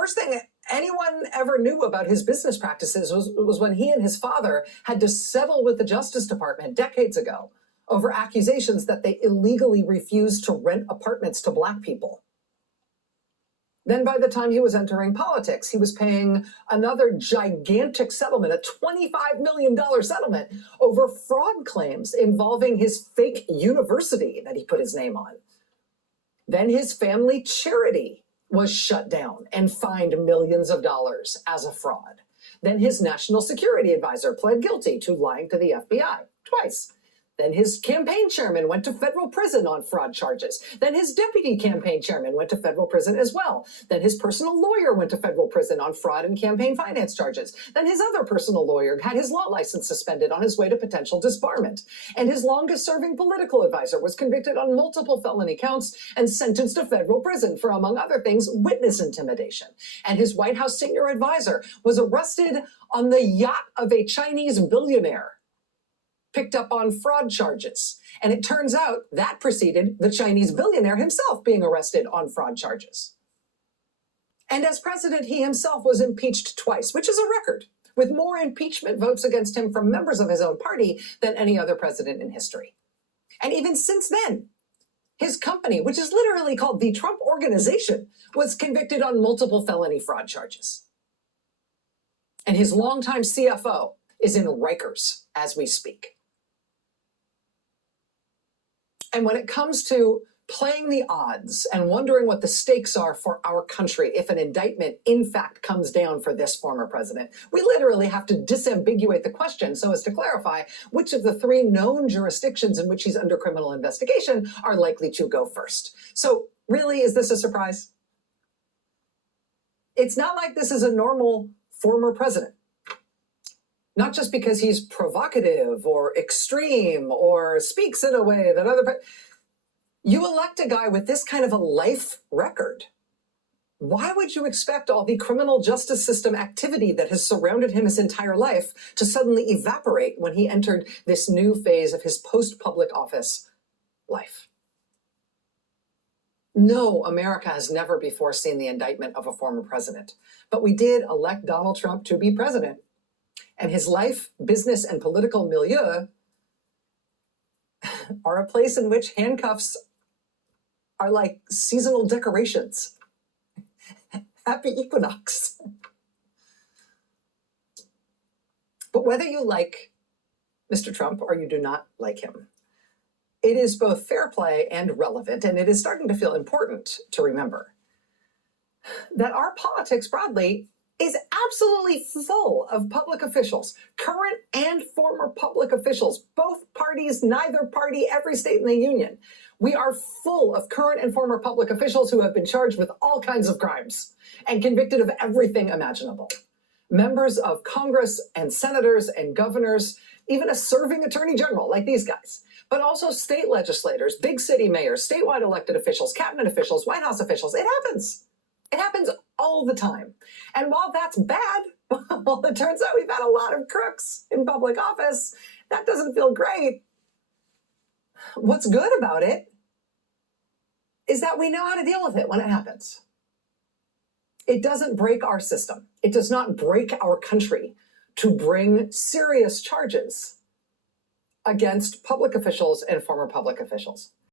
First thing anyone ever knew about his business practices was when he and his father had to settle with the Justice Department decades ago over accusations that they illegally refused to rent apartments to Black people. Then by the time he was entering politics, he was paying another gigantic settlement, a $25 million settlement over fraud claims involving his fake university that he put his name on. Then his family charity was shut down and fined millions of dollars as a fraud. Then his national security advisor pled guilty to lying to the FBI twice. Then his campaign chairman went to federal prison on fraud charges. Then his deputy campaign chairman went to federal prison as well. Then his personal lawyer went to federal prison on fraud and campaign finance charges. Then his other personal lawyer had his law license suspended on his way to potential disbarment. And his longest serving political advisor was convicted on multiple felony counts and sentenced to federal prison for, among other things, witness intimidation. And his White House senior advisor was arrested on the yacht of a Chinese billionaire, picked up on fraud charges. And it turns out that preceded the Chinese billionaire himself being arrested on fraud charges. And as president, he himself was impeached twice, which is a record, with more impeachment votes against him from members of his own party than any other president in history. And even since then, his company, which is literally called the Trump Organization, was convicted on multiple felony fraud charges. And his longtime CFO is in Rikers as we speak. And when it comes to playing the odds and wondering what the stakes are for our country if an indictment in fact comes down for this former president, we literally have to disambiguate the question so as to clarify which of the three known jurisdictions in which he's under criminal investigation are likely to go first. So really, is this a surprise? It's not like this is a normal former president. Not just because he's provocative or extreme or speaks in a way that other... You elect a guy with this kind of a life record. Why would you expect all the criminal justice system activity that has surrounded him his entire life to suddenly evaporate when he entered this new phase of his post-public office life? No, America has never before seen the indictment of a former president, but we did elect Donald Trump to be president. And his life, business, and political milieu are a place in which handcuffs are like seasonal decorations. Happy equinox. But whether you like Mr. Trump or you do not like him, it is both fair play and relevant, and it is starting to feel important to remember that our politics broadly is absolutely full of public officials, current and former public officials, both parties, neither party, every state in the union. We are full of current and former public officials who have been charged with all kinds of crimes and convicted of everything imaginable. Members of Congress and senators and governors, even a serving attorney general like these guys, but also state legislators, big city mayors, statewide elected officials, cabinet officials, White House officials. It happens. It happens all the time. And while that's bad, well, it turns out we've had a lot of crooks in public office. That doesn't feel great. What's good about it is that we know how to deal with it when it happens. It doesn't break our system. It does not break our country to bring serious charges against public officials and former public officials.